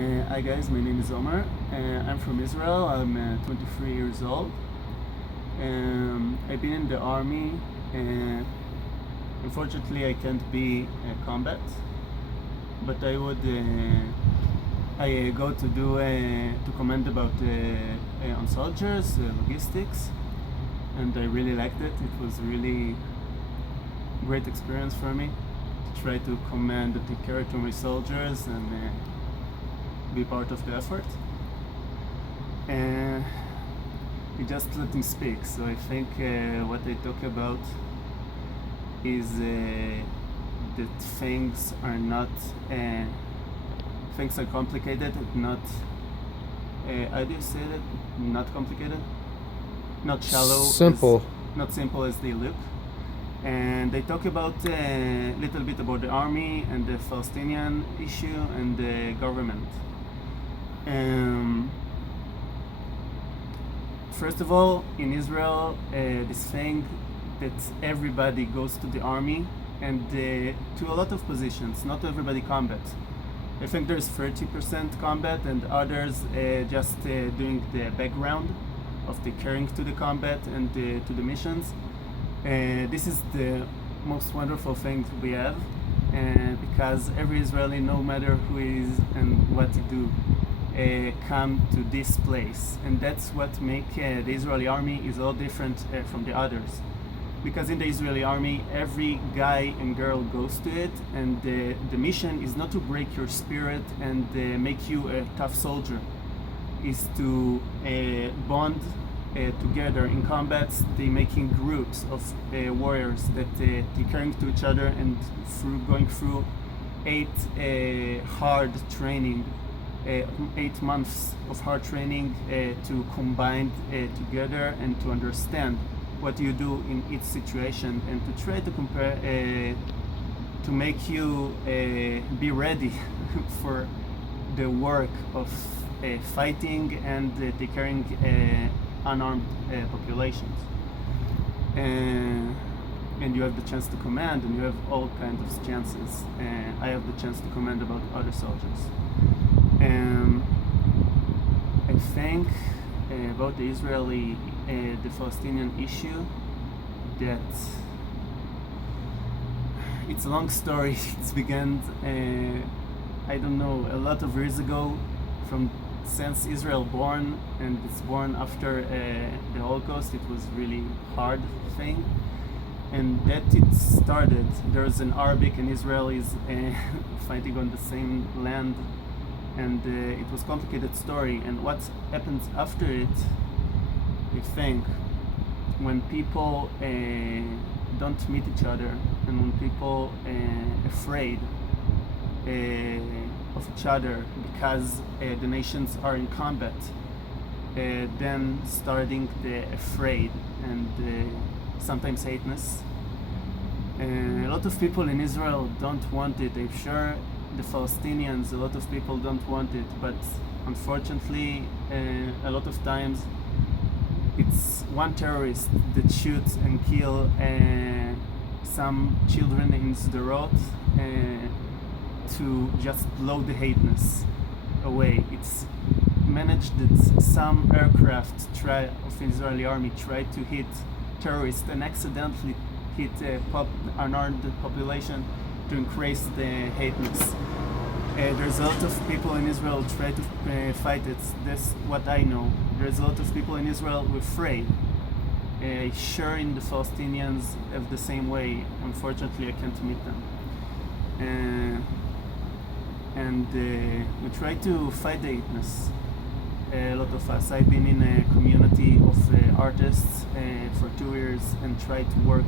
Hi guys, my name is Omar. I'm from Israel. I'm 23 years old. I've been in the army. Uh, Unfortunately, I can't be combat, but I go to do to command about on soldiers, logistics, and I really liked it. It was really great experience for me to try to command and take care to my soldiers and be part of the effort. You just let me speak. So I think what I talk about is that things are not things are complicated, not how do you say that? Not complicated, not shallow, Simple. not simple as they look. And they talk about a little bit about the army and the Palestinian issue and the government. First of all, in Israel, this thing that everybody goes to the army and to a lot of positions, not everybody combat. I think there's 30% combat and others just doing the background of the carrying to the combat and to the missions. This is the most wonderful thing we have because every Israeli, no matter who is and what to do, come to this place, and that's what make the Israeli army is all different from the others. Because in the Israeli army, every guy and girl goes to it, and the mission is not to break your spirit and make you a tough soldier, is to bond together in combats. They making groups of warriors that they caring to each other and going through 8 hard training, 8 months of hard training to combine together and to understand what you do in each situation and to try to compare to make you be ready for the work of fighting and taking care unarmed populations. And you have the chance to command, and you have all kinds of chances. I have the chance to command about other soldiers. I think about the Israeli, the Palestinian issue, that it's a long story. It's began, I don't know, a lot of years ago, from since Israel born, and it's born after the Holocaust. It was really hard thing, and that it started. There's an Arabic and Israelis fighting on the same land, and it was complicated story. And what happens after it, I think, when people don't meet each other, and when people afraid of each other because the nations are in combat, then starting the afraid and sometimes hateness. A lot of people in Israel don't want it. I'm sure the Palestinians, a lot of people don't want it, but unfortunately, a lot of times it's one terrorist that shoots and kill some children in Sderot to just blow the hateness away. It's managed that some aircraft of Israeli army tried to hit terrorists and accidentally hit unarmed population to increase the hateness. There's a lot of people in Israel try to fight it. That's what I know. There's a lot of people in Israel who are afraid. Sure, in the Palestinians have the same way. Unfortunately, I can't meet them. And we try to fight the hateness. A lot of us. I've been in a community of artists for 2 years and try to work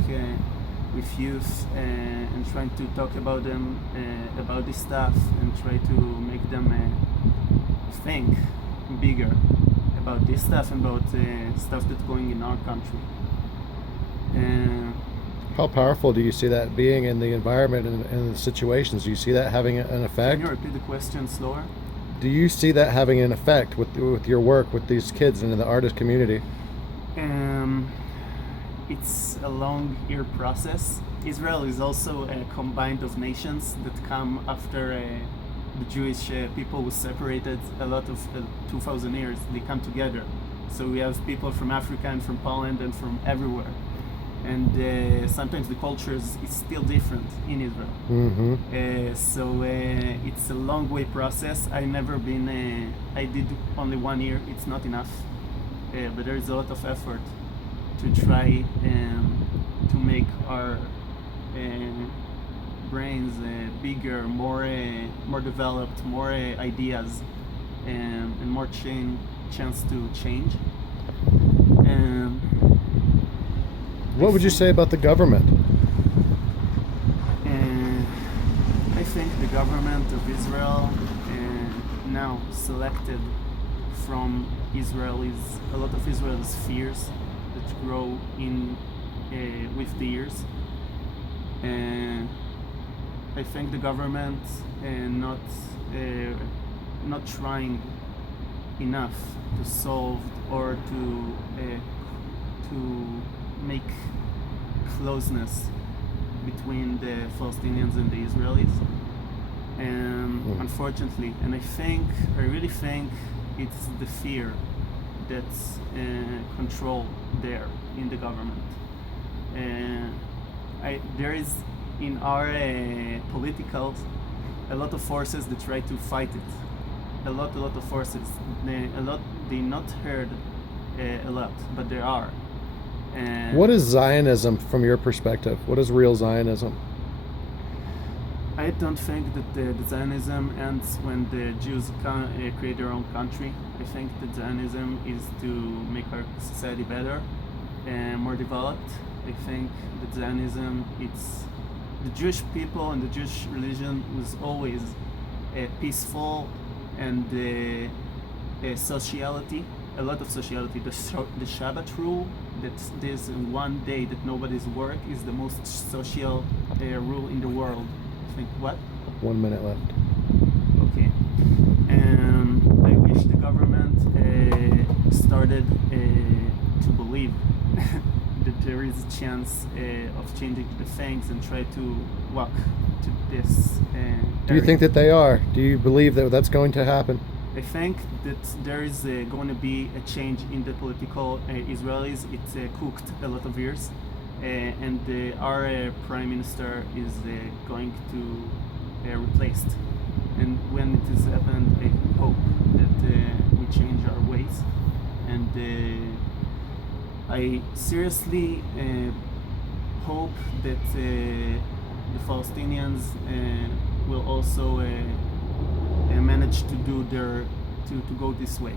with youth and trying to talk about them, about this stuff, and try to make them think bigger about this stuff and about stuff that's going in our country. How powerful do you see that being in the environment and the situations? Do you see that having an effect? Can you repeat the question slower? Do you see that having an effect with your work with these kids and in the artist community? It's a long year process. Israel is also a combined of nations that come after the Jewish people were separated a lot of 2,000 years. They come together. So we have people from Africa and from Poland and from everywhere. And sometimes the culture is still different in Israel. So it's a long way process. I never been, I did only 1 year. It's not enough. But there is a lot of effort to try to make our brains bigger, more developed, more ideas, and more chance to change. What would you say about the government? I think the government of Israel now selected from Israelis, a lot of Israel's fears that grow in with the years. I think the government not trying enough to solve or to make closeness between the Palestinians and the Israelis. Unfortunately, and I really think it's the fear that's control there in the government. There is in our political a lot of forces that try to fight it. A lot of forces. They not heard a lot, but there are. What is Zionism from your perspective? What is real Zionism? I don't think that the Zionism ends when the Jews create their own country. I think that Zionism is to make our society better and more developed. I think that Zionism, it's the Jewish people and the Jewish religion was always peaceful and sociality, a lot of sociality. The Shabbat rule, that there's one day that nobody's work, is the most social rule in the world. I think what? 1 minute left. Okay. I wish the government started to believe that there is a chance of changing the things and try to walk to this. Do you think that they are? Do you believe that that's going to happen? I think that there is going to be a change in the political Israelis. It's cooked a lot of years, and our prime minister is going to replaced. And when it has happened, I hope that we change our ways. And I seriously hope that the Palestinians will also manage to do to go this way.